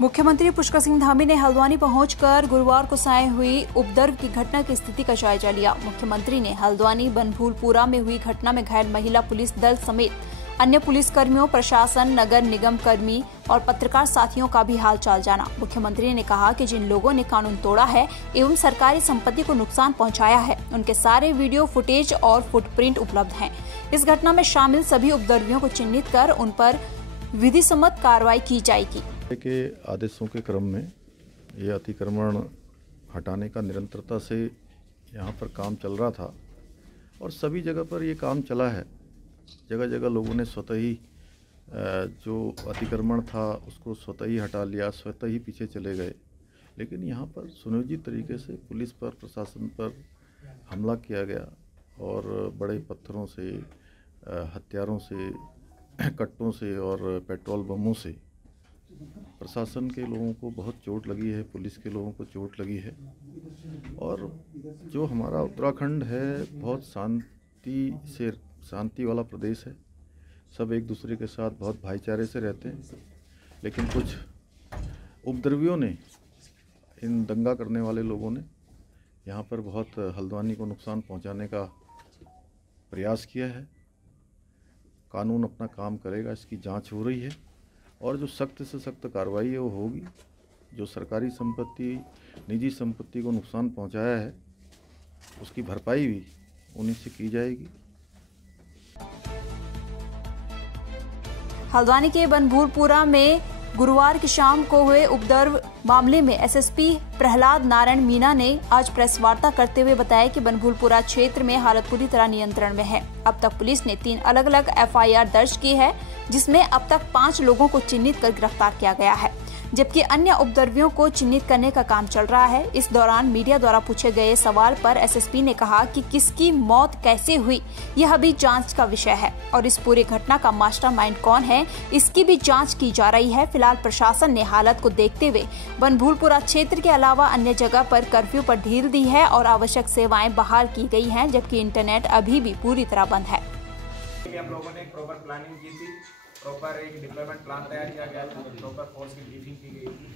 मुख्यमंत्री पुष्कर सिंह धामी ने हल्द्वानी पहुंचकर गुरुवार को साय हुई उपद्रव की घटना की स्थिति का जायजा लिया। मुख्यमंत्री ने हल्द्वानी बनभूलपुरा में हुई घटना में घायल महिला पुलिस दल समेत अन्य पुलिसकर्मियों, प्रशासन, नगर निगम कर्मी और पत्रकार साथियों का भी हालचाल जाना। मुख्यमंत्री ने कहा कि जिन लोगों ने कानून तोड़ा है एवं सरकारी संपत्ति को नुकसान पहुंचाया है, उनके सारे वीडियो फुटेज और फुटप्रिंट उपलब्ध हैं। इस घटना में शामिल सभी उपद्रवियों को चिन्हित कर उन पर विधिसम्मत कार्रवाई की जाएगी। के आदेशों के क्रम में यह अतिक्रमण हटाने का निरंतरता से यहाँ पर काम चल रहा था और सभी जगह पर ये काम चला है। जगह जगह लोगों ने स्वतः ही जो अतिक्रमण था उसको स्वतः ही हटा लिया, स्वतः ही पीछे चले गए। लेकिन यहाँ पर सुनियोजित तरीके से पुलिस पर, प्रशासन पर हमला किया गया और बड़े पत्थरों से, हथियारों से, कट्टों से और पेट्रोल बमों से प्रशासन के लोगों को बहुत चोट लगी है, पुलिस के लोगों को चोट लगी है। और जो हमारा उत्तराखंड है बहुत शांति वाला प्रदेश है। सब एक दूसरे के साथ बहुत भाईचारे से रहते हैं। लेकिन कुछ उपद्रवियों ने, इन दंगा करने वाले लोगों ने यहाँ पर बहुत हल्द्वानी को नुकसान पहुँचाने का प्रयास किया है। कानून अपना काम करेगा, इसकी जांच हो रही है और जो सख्त से सख्त कार्रवाई है वो होगी। जो सरकारी संपत्ति, निजी संपत्ति को नुकसान पहुंचाया है उसकी भरपाई भी उन्हीं से की जाएगी। हल्द्वानी के बनभूलपुरा में गुरुवार की शाम को हुए उपद्रव मामले में एसएसपी प्रहलाद नारायण मीना ने आज प्रेस वार्ता करते हुए बताया कि बनभूलपुरा क्षेत्र में हालत पूरी तरह नियंत्रण में है। अब तक पुलिस ने 3 अलग अलग एफआईआर दर्ज की है, जिसमें अब तक 5 लोगों को चिन्हित कर गिरफ्तार किया गया है, जबकि अन्य उपद्रवियों को चिन्हित करने का काम चल रहा है। इस दौरान मीडिया द्वारा पूछे गए सवाल पर एसएसपी ने कहा कि किसकी मौत कैसे हुई यह अभी जांच का विषय है और इस पूरी घटना का मास्टरमाइंड कौन है इसकी भी जांच की जा रही है। फिलहाल प्रशासन ने हालत को देखते हुए बनभूलपुरा क्षेत्र के अलावा अन्य जगह पर कर्फ्यू पर ढील दी है और आवश्यक सेवाएं बहाल की गई हैं, जबकि इंटरनेट अभी भी पूरी तरह बंद है। हम लोगों ने प्रॉपर प्लानिंग की थी, प्रॉपर एक डिप्लॉयमेंट प्लान तैयार किया गया था, प्रॉपर फोर्स की ब्रीफिंग की गई थी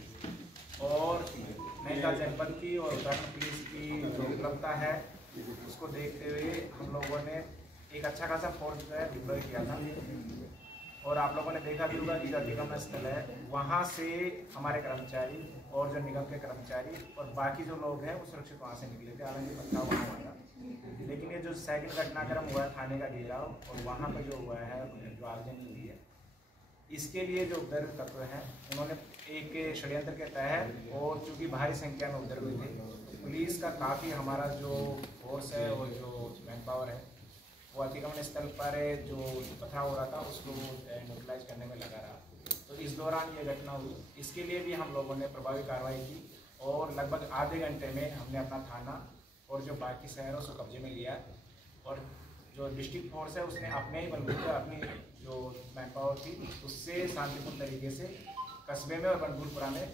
और नैनीताल जनपद की और उत्तराखंड पुलिस की जो उपलब्धता है उसको देखते हुए हम लोगों ने एक अच्छा खासा फोर्स जो है डिप्लॉय किया था। और आप लोगों ने देखा भी होगा कि जो अतिक्रमण स्थल है वहाँ से हमारे कर्मचारी और जो निगम के कर्मचारी और बाकी जो लोग हैं वो सुरक्षित वहाँ से निकले थे। हालांकि पथराव वहाँ हुआ था, लेकिन ये जो सेकंड घटनाक्रम हुआ है थाने का घेराव और वहाँ पर जो हुआ है जो आगजनी हुई है, इसके लिए जो उपद्रवी तत्व हैं उन्होंने एक षड्यंत्र के तहत और चूँकि भारी संख्या में उपद्रवी थे, पुलिस का काफ़ी हमारा जो फोर्स है और जो मैन पावर है वो अतिक्रमण स्थल पर जो पथराव हो रहा था उसको न्यूट्रलाइज करने में लगा रहा। तो इस दौरान ये घटना हुई, इसके लिए भी हम लोगों ने प्रभावी कार्रवाई की और लगभग आधे घंटे में हमने अपना थाना और जो बाकी शहरों को कब्जे में लिया और जो डिस्ट्रिक्ट फोर्स है उसने अपने ही बलबूते अपनी जो मैन पावर थी उससे शांतिपूर्ण तरीके से कस्बे में और बनभूलपुरा में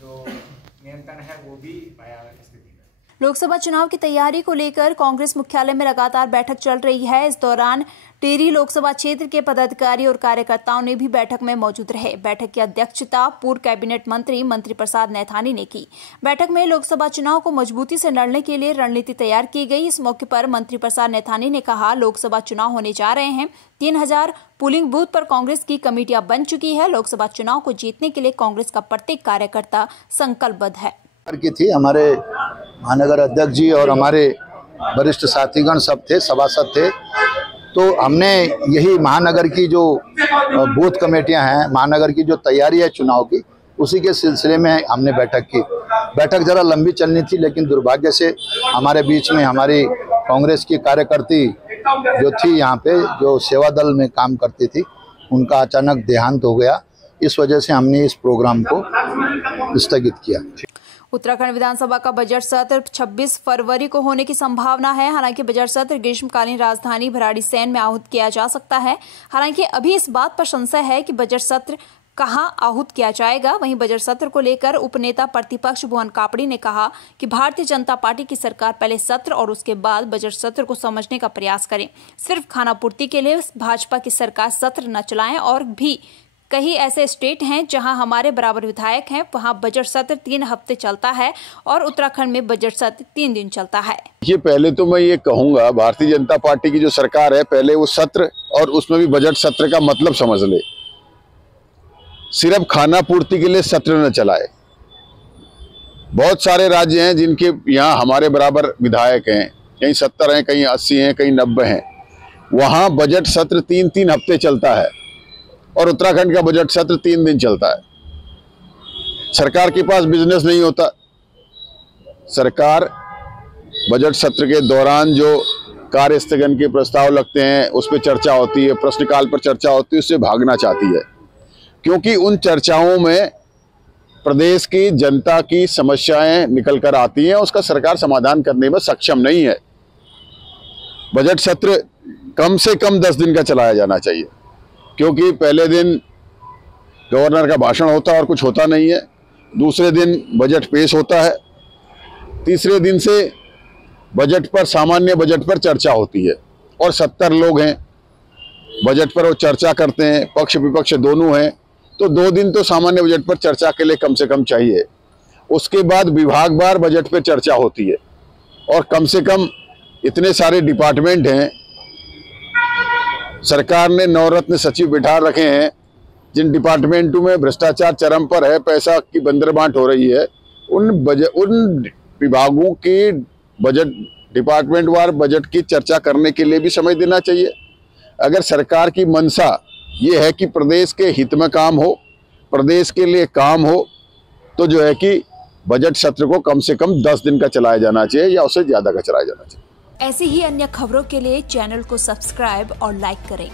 जो नियंत्रण है वो भी पाया स्थिति में। लोकसभा चुनाव की तैयारी को लेकर कांग्रेस मुख्यालय में लगातार बैठक चल रही है। इस दौरान टिहरी लोकसभा क्षेत्र के पदाधिकारी और कार्यकर्ताओं ने भी बैठक में मौजूद रहे। बैठक की अध्यक्षता पूर्व कैबिनेट मंत्री प्रसाद नैथानी ने की। बैठक में लोकसभा चुनाव को मजबूती से लड़ने के लिए रणनीति तैयार की गई। इस मौके पर मंत्री प्रसाद नैथानी ने कहा, लोकसभा चुनाव होने जा रहे हैं। 3000 पोलिंग बूथ पर कांग्रेस की कमेटियां बन चुकी है। लोकसभा चुनाव को जीतने के लिए कांग्रेस का प्रत्येक कार्यकर्ता संकल्पबद्ध है। की थी हमारे महानगर अध्यक्ष जी और हमारे वरिष्ठ साथीगण सब थे, सभासद थे। तो हमने यही महानगर की जो बूथ कमेटियां हैं, महानगर की जो तैयारी है चुनाव की, उसी के सिलसिले में हमने बैठक की। बैठक जरा लंबी चलनी थी, लेकिन दुर्भाग्य से हमारे बीच में हमारी कांग्रेस की कार्यकर्ती जो थी यहाँ पे, जो सेवा दल में काम करती थी, उनका अचानक देहांत हो गया। इस वजह से हमने इस प्रोग्राम को स्थगित किया। उत्तराखंड विधानसभा का बजट सत्र 26 फरवरी को होने की संभावना है। हालांकि बजट सत्र ग्रीष्मकालीन राजधानी भराड़ीसैंण में आहूत किया जा सकता है। हालांकि अभी इस बात पर संशय है कि बजट सत्र कहां आहूत किया जाएगा। वहीं बजट सत्र को लेकर उपनेता प्रतिपक्ष भुवन कापड़ी ने कहा कि भारतीय जनता पार्टी की सरकार पहले सत्र और उसके बाद बजट सत्र को समझने का प्रयास करें। सिर्फ खानापूर्ति के लिए भाजपा की सरकार सत्र न चलाएं और भी कई ऐसे स्टेट हैं जहां हमारे बराबर विधायक हैं, वहां बजट सत्र 3 हफ्ते चलता है और उत्तराखंड में बजट सत्र 3 दिन चलता है। ये पहले तो मैं ये कहूंगा, भारतीय जनता पार्टी की जो सरकार है, पहले वो सत्र और उसमें भी बजट सत्र का मतलब समझ ले। सिर्फ खाना पूर्ति के लिए सत्र न चलाए। बहुत सारे राज्य हैं जिनके यहाँ हमारे बराबर विधायक हैं, कहीं 70 हैं, कहीं 80 हैं, कहीं 90 हैं। वहाँ बजट सत्र 3-3 हफ्ते चलता है और उत्तराखंड का बजट सत्र 3 दिन चलता है। सरकार के पास बिजनेस नहीं होता। सरकार बजट सत्र के दौरान जो कार्य स्थगन के प्रस्ताव लगते हैं, उस पर चर्चा होती है, प्रश्नकाल पर चर्चा होती है, उससे भागना चाहती है, क्योंकि उन चर्चाओं में प्रदेश की जनता की समस्याएं निकल कर आती हैं, उसका सरकार समाधान करने में सक्षम नहीं है। बजट सत्र कम से कम 10 दिन का चलाया जाना चाहिए, क्योंकि पहले दिन गवर्नर का भाषण होता है और कुछ होता नहीं है, दूसरे दिन बजट पेश होता है, तीसरे दिन से बजट पर, सामान्य बजट पर चर्चा होती है और 70 लोग हैं बजट पर, वो चर्चा करते हैं, पक्ष विपक्ष दोनों हैं, तो 2 दिन तो सामान्य बजट पर चर्चा के लिए कम से कम चाहिए। उसके बाद विभागवार बजट पर चर्चा होती है और कम से कम इतने सारे डिपार्टमेंट हैं, सरकार ने नवरत्न सचिव बिठा रखे हैं, जिन डिपार्टमेंटों में भ्रष्टाचार चरम पर है, पैसा की बंदरबांट हो रही है, उन विभागों की बजट, डिपार्टमेंट वार बजट की चर्चा करने के लिए भी समय देना चाहिए। अगर सरकार की मंशा ये है कि प्रदेश के हित में काम हो, प्रदेश के लिए काम हो, तो जो है कि बजट सत्र को कम से कम 10 दिन का चलाया जाना चाहिए या उससे ज्यादा का चलाया जाना चाहिए। ऐसी ही अन्य खबरों के लिए चैनल को सब्सक्राइब और लाइक करें।